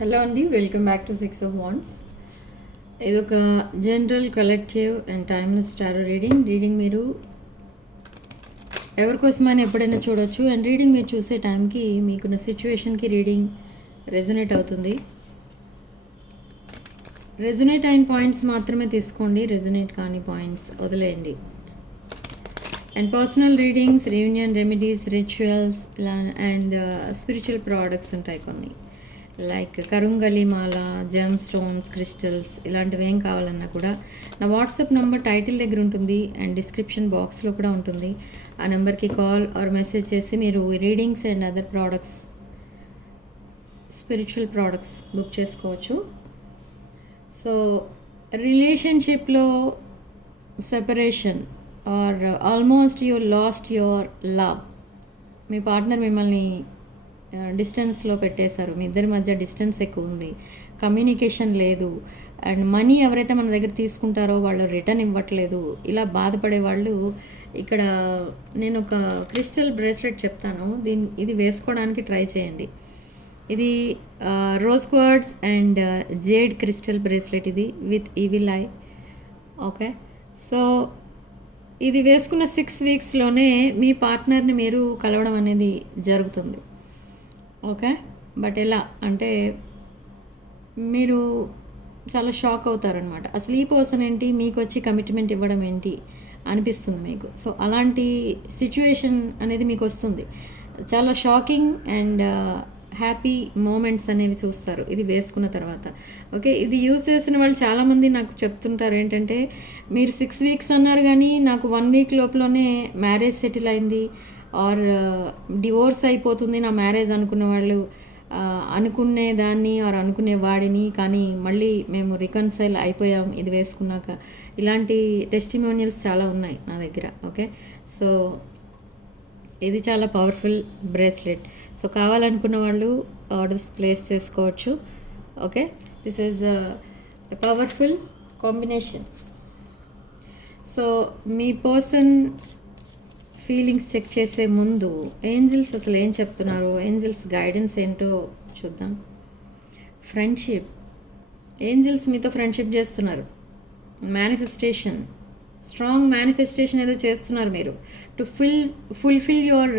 Hello అండి, welcome back to 6 of Wands. ఇది ఒక general collective and timeless tarot reading మీరు ఎవరికోసమైనా ఎప్పుడైనా చూడొచ్చు. అండ్ రీడింగ్ మీరు చూసే టైంకి మీకున్న సిచ్యువేషన్కి రీడింగ్ రెజొనేట్ అవుతుంది. రెజొనేట్ అయిన పాయింట్స్ మాత్రమే తీసుకోండి, రెజొనేట్ కాని పాయింట్స్ వదిలేయండి. And personal readings, reunion remedies, rituals and spiritual products ఉంటాయి కొన్ని, లైక్ కరుంగలి మాల, జెమ్ స్టోన్స్, క్రిస్టల్స్, ఇలాంటివి ఏం కావాలన్నా కూడా నా వాట్సాప్ నెంబర్ టైటిల్ దగ్గర ఉంటుంది అండ్ డిస్క్రిప్షన్ బాక్స్లో కూడా ఉంటుంది. ఆ నెంబర్కి కాల్ ఆర్ మెసేజ్ చేసి మీరు readings and other products, spiritual products book చేసుకోవచ్చు. సో రిలేషన్షిప్లో separation or almost you lost your love, మీ పార్ట్నర్ మిమ్మల్ని డిస్టెన్స్లో పెట్టేశారు, మీ ఇద్దరి మధ్య డిస్టెన్స్ ఎక్కువ ఉంది, కమ్యూనికేషన్ లేదు, అండ్ మనీ ఎవరైతే మన దగ్గర తీసుకుంటారో వాళ్ళు రిటర్న్ ఇవ్వట్లేదు, ఇలా బాధపడే వాళ్ళు ఇక్కడ నేను ఒక క్రిస్టల్ బ్రేస్లెట్ చెప్తాను, ఇది వేసుకోవడానికి ట్రై చేయండి. ఇది rose quartz and jade crystal bracelet, ఇది with evil eye. Okay, so ఇది వేసుకున్న 6 వీక్స్లోనే మీ పార్ట్నర్ని మీరు కలవడం అనేది జరుగుతుంది. ఓకే, బట్ ఎలా అంటే మీరు చాలా షాక్ అవుతారనమాట. అసలు ఈ పర్సన్ ఏంటి మీకు వచ్చి కమిట్మెంట్ ఇవ్వడం ఏంటి అనిపిస్తుంది మీకు. సో అలాంటి సిచ్యువేషన్ అనేది మీకు వస్తుంది. చాలా షాకింగ్ అండ్ హ్యాపీ మూమెంట్స్ అనేవి చూస్తారు ఇది వేసుకున్న తర్వాత. ఓకే, ఇది యూజ్ చేసిన వాళ్ళు చాలామంది నాకు చెప్తుంటారు ఏంటంటే, మీరు 6 వీక్స్ అన్నారు కానీ నాకు 1 వీక్ లోపలనే మ్యారేజ్ సెటిల్ అయింది ఆర్ డివోర్స్ అయిపోతుంది నా మ్యారేజ్ అనుకున్న వాళ్ళు, అనుకునే దాన్ని ఆర్ అనుకునే వాడిని కానీ మళ్ళీ మేము రికన్సైల్ అయిపోయాం ఇది వేసుకున్నాక. ఇలాంటి టెస్టిమోనియల్స్ చాలా ఉన్నాయి నా దగ్గర. ఓకే, సో ఇది చాలా పవర్ఫుల్ బ్రేస్లెట్. సో కావాలనుకున్న వాళ్ళు ఆర్డర్స్ ప్లేస్ చేసుకోవచ్చు. Okay, this is powerful combination. So మీ పర్సన్ ఫీలింగ్స్ చెక్ చేసే ముందు ఏంజిల్స్ అసలు ఏం చెప్తున్నారు, ఏంజిల్స్ గైడెన్స్ ఏంటో చూద్దాం. ఫ్రెండ్షిప్, ఏంజిల్స్ మీతో ఫ్రెండ్షిప్ చేస్తున్నారు. మేనిఫెస్టేషన్, స్ట్రాంగ్ మేనిఫెస్టేషన్ ఏదో చేస్తున్నారు మీరు to fulfil your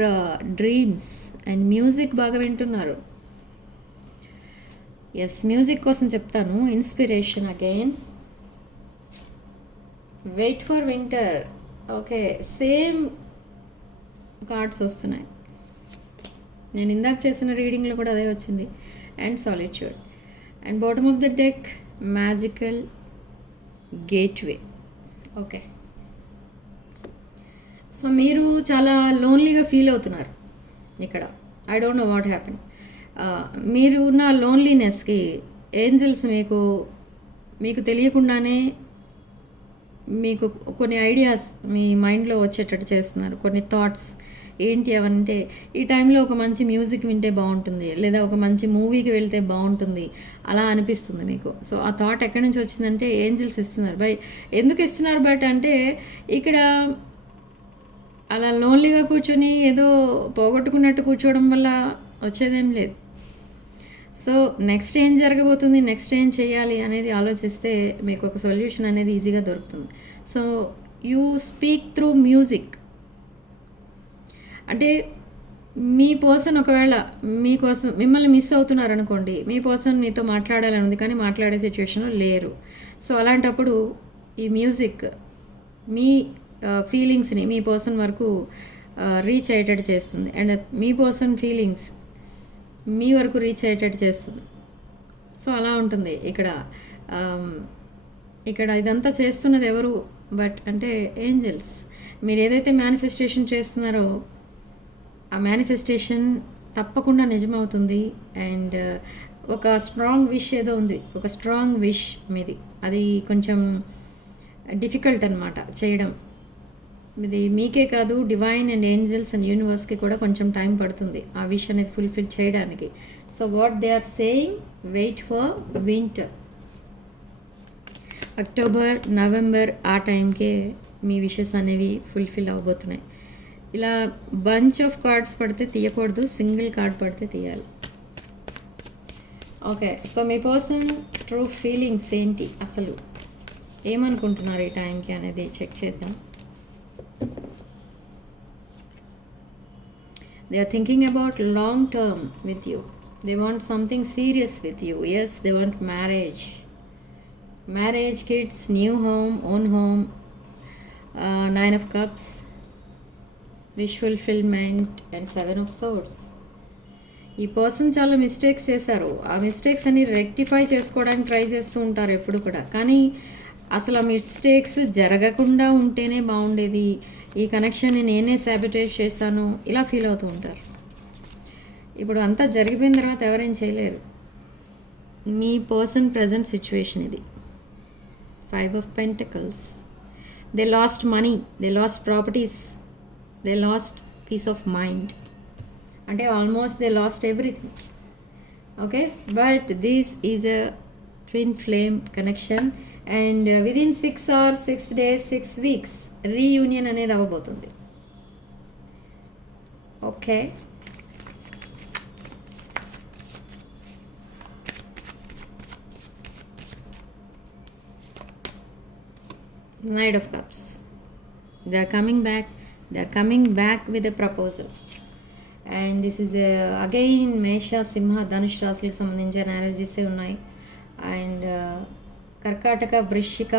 dreams. And music బాగా వింటున్నారు. ఎస్, మ్యూజిక్ కోసం చెప్తాను. Inspiration again, wait for winter. Okay, same cards వస్తున్నాయి, నేను ఇందాక చేసిన రీడింగ్లో కూడా అదే వచ్చింది. And solitude. And bottom of the deck magical gateway. Okay, so మీరు చాలా లోన్లీగా ఫీల్ అవుతున్నారు ఇక్కడ. I don't know what happen. మీరు ఉన్న లోన్లీనెస్కి ఏంజల్స్ మీకు తెలియకుండానే మీకు కొన్ని ఐడియాస్ మీ మైండ్లో వచ్చేటట్టు చేస్తున్నారు. కొన్ని థాట్స్ ఏంటి అవంటే, ఈ టైంలో ఒక మంచి మ్యూజిక్ వింటే బాగుంటుంది, లేదా ఒక మంచి మూవీకి వెళ్తే బాగుంటుంది, అలా అనిపిస్తుంది మీకు. సో ఆ థాట్ ఎక్కడి నుంచి వచ్చిందంటే ఏంజిల్స్ ఇస్తున్నారు. ఎందుకు ఇస్తున్నారు బట్ అంటే, ఇక్కడ అలా లోన్లీగా కూర్చొని ఏదో పోగొట్టుకున్నట్టు కూర్చోవడం వల్ల వచ్చేదేం లేదు. సో నెక్స్ట్ ఏం జరగబోతుంది, నెక్స్ట్ ఏం చేయాలి అనేది ఆలోచిస్తే మీకు ఒక సొల్యూషన్ అనేది ఈజీగా దొరుకుతుంది. So you speak through music. అంటే మీ పర్సన్ ఒకవేళ మీకోసం మిమ్మల్ని మిస్ అవుతున్నారు అనుకోండి, మీ పర్సన్ మీతో మాట్లాడాలని ఉంది కానీ మాట్లాడే సిచ్యువేషన్లో లేరు. సో అలాంటప్పుడు ఈ మ్యూజిక్ మీ ఫీలింగ్స్ని మీ పర్సన్ వరకు రీచ్ అయ్యేటట్టు చేస్తుంది. అండ్ మీ పర్సన్ ఫీలింగ్స్ మీ వరకు రీచ్ అయ్యేటట్టు చేస్తుంది. సో అలా ఉంటుంది ఇక్కడ ఇదంతా చేస్తున్నది ఎవరు బట్ అంటే ఏంజల్స్. మీరు ఏదైతే మేనిఫెస్టేషన్ చేస్తున్నారో ఆ మేనిఫెస్టేషన్ తప్పకుండా నిజమవుతుంది. అండ్ ఒక స్ట్రాంగ్ విష్ ఏదో ఉంది, ఒక స్ట్రాంగ్ విష్ మీది. అది కొంచెం డిఫికల్ట్ అనమాట చేయడం. ఇది మీకే కాదు, డివైన్ అండ్ ఏంజల్స్ అండ్ యూనివర్స్కి కూడా కొంచెం టైం పడుతుంది ఆ విష్ అనేది ఫుల్ఫిల్ చేయడానికి. So what they are saying, wait for winter. October, November ఆ టైంకే మీ విషెస్ అనేవి ఫుల్ఫిల్ అవ్వబోతున్నాయి. ఇలా బంచ్ ఆఫ్ కార్డ్స్ పడితే తీయకూడదు, సింగిల్ కార్డ్ పడితే తీయాలి. ఓకే, సో మీ పర్సన్ ట్రూ ఫీలింగ్స్ ఏంటి, అసలు ఏమనుకుంటున్నారు ఈ టైంకి అనేది చెక్ చేద్దాం. They are thinking about long term with you. They want something serious with you. Yes, they want marriage, kids, new home, own home, 9 of cups, wish fulfillment and 7 of swords. ఈ person చాలా mistakes చేశారు. ఆ mistakes అన్ని rectify చేసుకోవడానికి try చేస్తూ ఉంటారు ఎప్పుడు కూడా. కానీ అసలు ఆ మిస్టేక్స్ జరగకుండా ఉంటేనే బాగుండేది, ఈ కనెక్షన్ని నేనే సాబిటేజ్ చేశాను, ఇలా ఫీల్ అవుతూ ఉంటారు. ఇప్పుడు అంతా జరిగిపోయిన తర్వాత ఎవరేం చేయలేరు. మీ పర్సన్ ప్రజెంట్ సిచ్యువేషన్ ఇది. 5 of Pentacles. They lost money, they lost properties, they lost peace of mind. అంటే almost they lost everything. Okay, but this is a twin flame connection and within 6 hours, 6 days, 6 weeks reunion అనేది అవ్వబోతుంది. Okay, Knight of Cups. They are coming back. They are coming back with a proposal. And this is again Mesha, Simha, Dhanush రాశులకు సంబంధించిన energies ఉన్నాయి. And కర్కాటక, వృశ్చిక,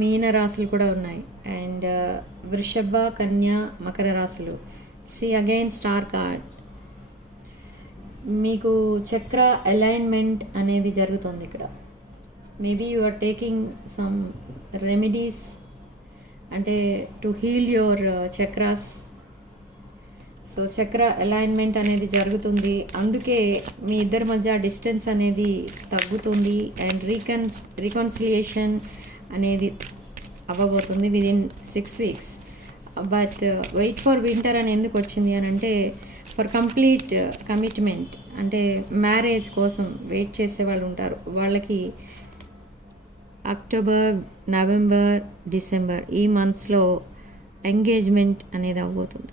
మీన రాశులు కూడా ఉన్నాయి. And వృషభ, కన్య, మకర రాశులు. See again star card. మీకు చక్ర అలైన్మెంట్ అనేది జరుగుతుంది ఇక్కడ. Maybe you are taking some remedies అంటే to heal your chakras. So chakra alignment అనేది జరుగుతుంది, అందుకే మీ ఇద్దరి మధ్య డిస్టెన్స్ అనేది తగ్గుతుంది అండ్ రీకన్సిలియేషన్ అనేది అవ్వబోతుంది within 6 weeks. But wait for winter అని ఎందుకు వచ్చింది అని అంటే ఫర్ కంప్లీట్ కమిట్మెంట్, అంటే మ్యారేజ్ కోసం వెయిట్ చేసే వాళ్ళు ఉంటారు. వాళ్ళకి అక్టోబర్, నవంబర్, డిసెంబర్ ఈ మంత్స్లో ఎంగేజ్మెంట్ అనేది అవ్వబోతుంది.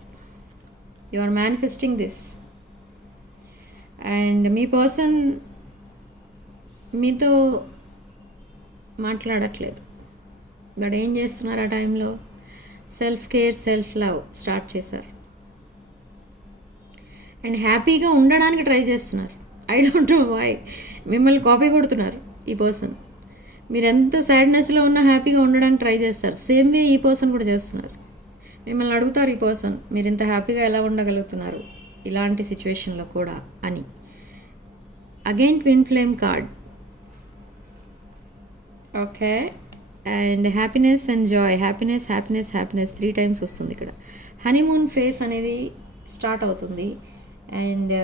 You are manifesting this. And మీ పర్సన్ మీతో మాట్లాడట్లేదు, బట్ ఏం చేస్తున్నారు ఆ టైంలో? Self care, self love start చేశారు అండ్ హ్యాపీగా ఉండడానికి ట్రై చేస్తున్నారు. ఐ డోంట్ నో వై మిమ్మల్ని కాపీ కొడుతున్నారు ఈ పర్సన్. మీరు ఎంత సాడ్నెస్లో ఉన్నా హ్యాపీగా ఉండడానికి ట్రై చేస్తారు. సేమ్ వే ఈ పర్సన్ కూడా చేస్తున్నారు. మిమ్మల్ని అడుగుతారు ఈ పర్సన్, మీరు ఇంత హ్యాపీగా ఎలా ఉండగలుగుతున్నారు ఇలాంటి సిచ్యువేషన్లో కూడా అని. Again twin flame card. Okay, and happiness and Joy, happiness 3 times వస్తుంది ఇక్కడ. హనీమూన్ ఫేస్ అనేది స్టార్ట్ అవుతుంది and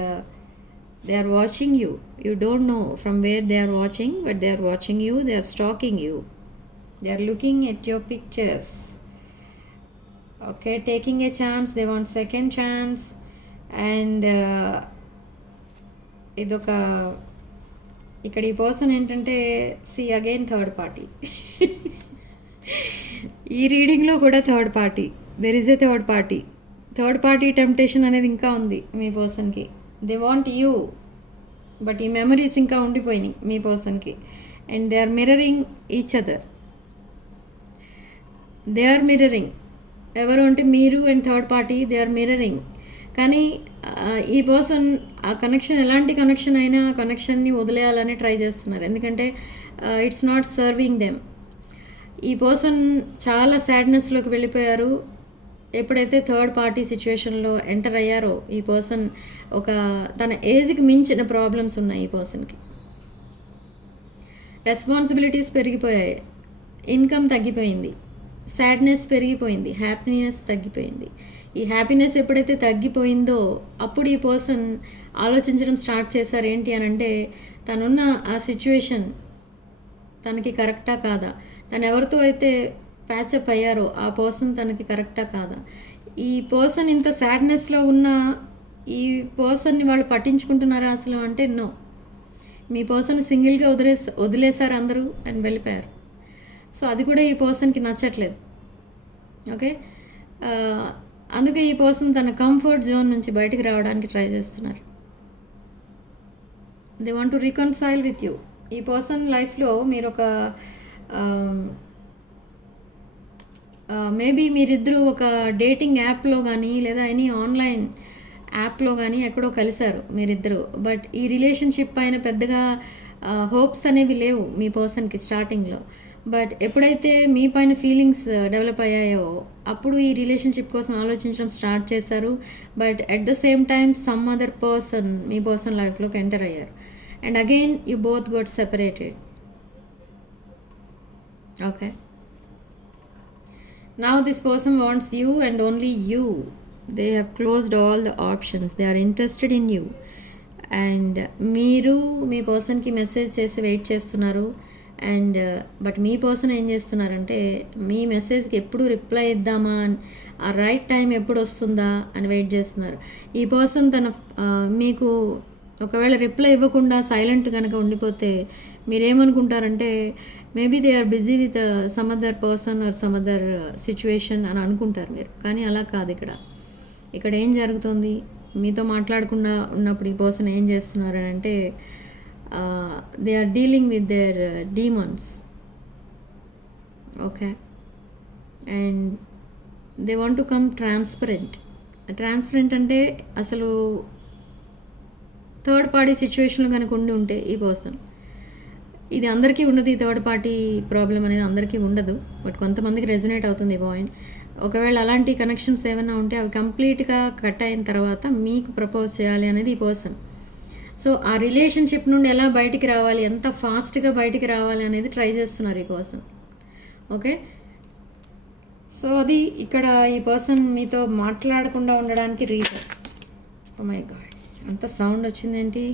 they are watching you. You don't know from where they are watching, but they are watching you, they are stalking you, they are looking at your pictures. Okay, taking a chance, they want second chance. And ఇదొక ఇక్కడ ఈ person ఏంటంటే see again third party. ఈ రీడింగ్లో కూడా third party, there is a third party temptation అనేది ఇంకా ఉంది మీ పర్సన్కి. దే వాంట్ యూ, బట్ ఈ మెమరీస్ ఇంకా ఉండిపోయినాయి మీ పర్సన్కి. And they are mirroring each other. ఎవరు అంటే మీరు and third party, they are mirroring. కానీ ఈ పర్సన్ ఆ కనెక్షన్ ఎలాంటి కనెక్షన్ అయినా ఆ కనెక్షన్ని వదిలేయాలని ట్రై చేస్తున్నారు, ఎందుకంటే ఇట్స్ నాట్ సర్వింగ్ దెమ్. ఈ పర్సన్ చాలా సాడ్నెస్లోకి వెళ్ళిపోయారు. ఎప్పుడైతే థర్డ్ పార్టీ సిచ్యువేషన్లో ఎంటర్ అయ్యారో ఈ పర్సన్ ఒక తన ఏజ్కి మించిన ప్రాబ్లమ్స్ ఉన్నాయి ఈ పర్సన్కి. రెస్పాన్సిబిలిటీస్ పెరిగిపోయాయి, ఇన్కమ్ తగ్గిపోయింది, సాడ్నెస్ పెరిగిపోయింది, హ్యాపీనెస్ తగ్గిపోయింది. ఈ హ్యాపీనెస్ ఎప్పుడైతే తగ్గిపోయిందో అప్పుడు ఈ పర్సన్ ఆలోచించడం స్టార్ట్ చేశారు. ఏంటి అని అంటే తనున్న ఆ సిచ్యువేషన్ తనకి కరెక్టా కాదా, తను ఎవరితో అయితే ప్యాచప్ అయ్యారో ఆ పర్సన్ తనకి కరెక్టా కాదా, ఈ పర్సన్ ఇంత సాడ్నెస్లో ఉన్న ఈ పర్సన్ని వాళ్ళు పట్టించుకుంటున్నారా అసలు అంటే నో. మీ పర్సన్ సింగిల్గా వదిలేశారు అందరూ అండ్ వెళ్ళిపోయారు. సో అది కూడా ఈ పర్సన్కి నచ్చట్లేదు. ఓకే, అందుకే ఈ పర్సన్ తన కంఫర్ట్ జోన్ నుంచి బయటికి రావడానికి ట్రై చేస్తున్నారు. They want to reconcile with you. ఈ పర్సన్ లైఫ్లో మీరు ఒక మేబీ మీరిద్దరూ ఒక డేటింగ్ యాప్లో కానీ లేదా ఎనీ ఆన్లైన్ యాప్లో కానీ ఎక్కడో కలిశారు మీరిద్దరూ. బట్ ఈ రిలేషన్షిప్ పైన పెద్దగా హోప్స్ అనేవి లేవు మీ పర్సన్కి స్టార్టింగ్లో. బట్ ఎప్పుడైతే మీ పైన ఫీలింగ్స్ డెవలప్ అయ్యాయో అప్పుడు ఈ రిలేషన్షిప్ కోసం ఆలోచించడం స్టార్ట్ చేశారు. But at the same time some other person మీ పర్సన్ లైఫ్లోకి ఎంటర్ అయ్యారు. And again you both got separated. Okay, now this person wants you and only you. They have closed all the options. They are interested in you. And మీరు మీ పర్సన్కి message చేసి wait చేస్తున్నారు. And but me person ఏం చేస్తున్నారంటే మీ మెసేజ్కి ఎప్పుడు reply ఇద్దామా, ఆ right time ఎప్పుడు వస్తుందా అని వెయిట్ చేస్తున్నారు. ఈ పర్సన్ తన మీకు ఒకవేళ రిప్లై ఇవ్వకుండా సైలెంట్ కనుక ఉండిపోతే మీరేమనుకుంటారంటే maybe they are busy with some other person or some other situation అని అనుకుంటారు మీరు. కానీ అలా కాదు. ఇక్కడ ఏం జరుగుతుంది, మీతో మాట్లాడకుండా ఉన్నప్పుడు ఈ పర్సన్ ఏం చేస్తున్నారు అని అంటే they are dealing with their demons. Okay, and they want to come transparent అంటే అసలు థర్డ్ పార్టీ సిచ్యువేషన్లో కనుక ఉంటే ఈ పర్సన్, ఇది అందరికీ ఉండదు, ఈ థర్డ్ పార్టీ ప్రాబ్లం అనేది అందరికీ ఉండదు. బట్ కొంతమందికి రెజొనేట్ అవుతుంది ఈ పాయింట్. ఒకవేళ అలాంటి కనెక్షన్స్ ఏమైనా ఉంటే అవి కంప్లీట్గా కట్ అయిన తర్వాత మీకు ప్రపోజ్ చేయాలి అనేది ఈ పర్సన్. సో ఆ రిలేషన్షిప్ నుండి ఎలా బయటికి రావాలి, ఎంత ఫాస్ట్గా బయటికి రావాలి అనేది ట్రై చేస్తున్నారు ఈ పర్సన్. ఓకే, సో అది ఇక్కడ ఈ పర్సన్ మీతో మాట్లాడకుండా ఉండడానికి రీజన్. ఓ మై గాడ్, అంత sound వచ్చిందేంటి?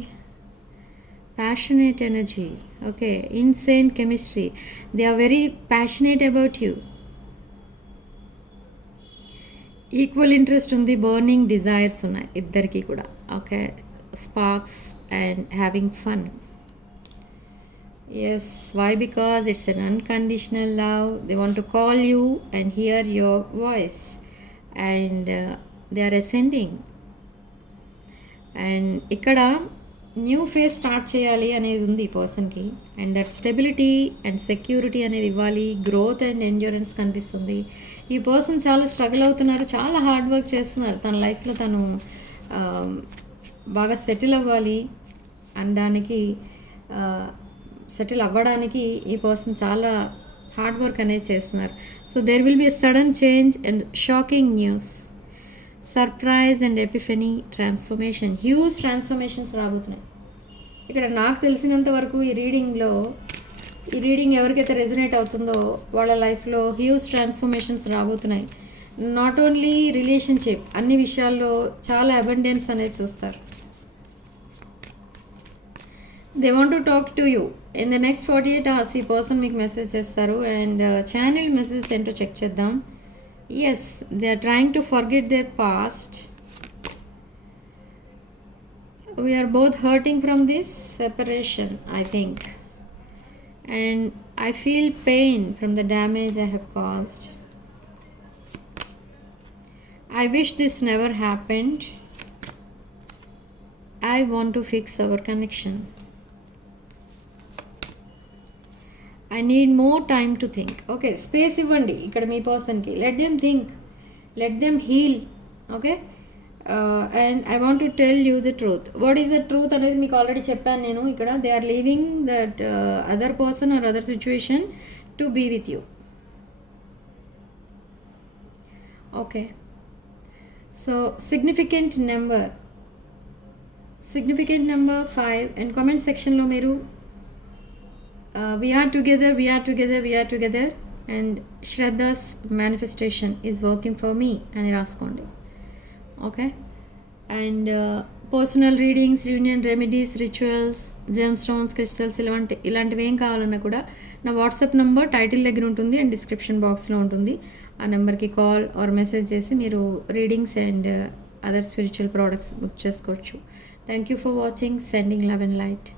Passionate energy. Okay, insane chemistry. They are very passionate about you. Equal interest ఉంది, burning desires ఉన్నాయి ఇద్దరికి కూడా. Okay, sparks and having fun. Yes, why? Because it's an unconditional love. They want to call you and hear your voice, and they are ascending. And ఇక్కడ new phase start చేయాలి అనేది ఉంది ఈ పర్సన్కి. And that stability and security అనేది ఇవ్వాలి. Growth and endurance కనిపిస్తుంది. ఈ పర్సన్ చాలా స్ట్రగుల్ అవుతున్నారు, చాలా హార్డ్ వర్క్ చేస్తున్నారు. తన లైఫ్లో తను బాగా సెటిల్ అవ్వాలి అనడానికి, సెటిల్ అవ్వడానికి ఈ పర్సన్ చాలా హార్డ్ వర్క్ అనేది చేస్తున్నారు. So there will be a sudden change and shocking news, surprise and epiphany, transformation, huge transformations రాబోతున్నాయి. ఇక్కడ నాకు తెలిసినంత వరకు ఈ రీడింగ్ ఎవరికైతే రెజొనేట్ అవుతుందో వాళ్ళ లైఫ్లో హ్యూజ్ ట్రాన్స్ఫర్మేషన్స్ రాబోతున్నాయి. నాట్ ఓన్లీ రిలేషన్షిప్, అన్ని విషయాల్లో చాలా అబండెన్స్ అనేది చూస్తారు. They want to talk to you in the next 48 hours. ఈ పర్సన్ మీకు మెసేజ్ చేస్తారు. అండ్ ఛానల్ మెసేజ్ ఏంటో చెక్ చేద్దాం. Yes, they are trying to forget their past. We are both hurting from this separation, I think. And I feel pain from the damage I have caused. I wish this never happened. I want to fix our connection. I need more time to think. Okay, space ఇవ్వండి ఇక్కడ మీ పర్సన్కి. Let them think, let them heal. Okay, and I want to tell you the truth. What is the truth అనేది మీకు already చెప్పాను నేను. ఇక్కడ they are leaving that other person or other situation to be with you. Okay, so significant number 5 and comment సెక్షన్లో మీరు we are together and Shraddha's manifestation is working for me అని రాసుకోండి. Okay, and personal readings, union remedies, rituals, gem stones, crystals ఇలాంటివి ఏం కావాలన్నా కూడా నా WhatsApp number title దగ్గర ఉంటుంది అండ్ డిస్క్రిప్షన్ బాక్స్లో ఉంటుంది. ఆ నెంబర్కి కాల్ ఆర్ మెసేజ్ చేసి మీరు readings and other spiritual products book చేసుకోవచ్చు. Thank you for watching. Sending love and light.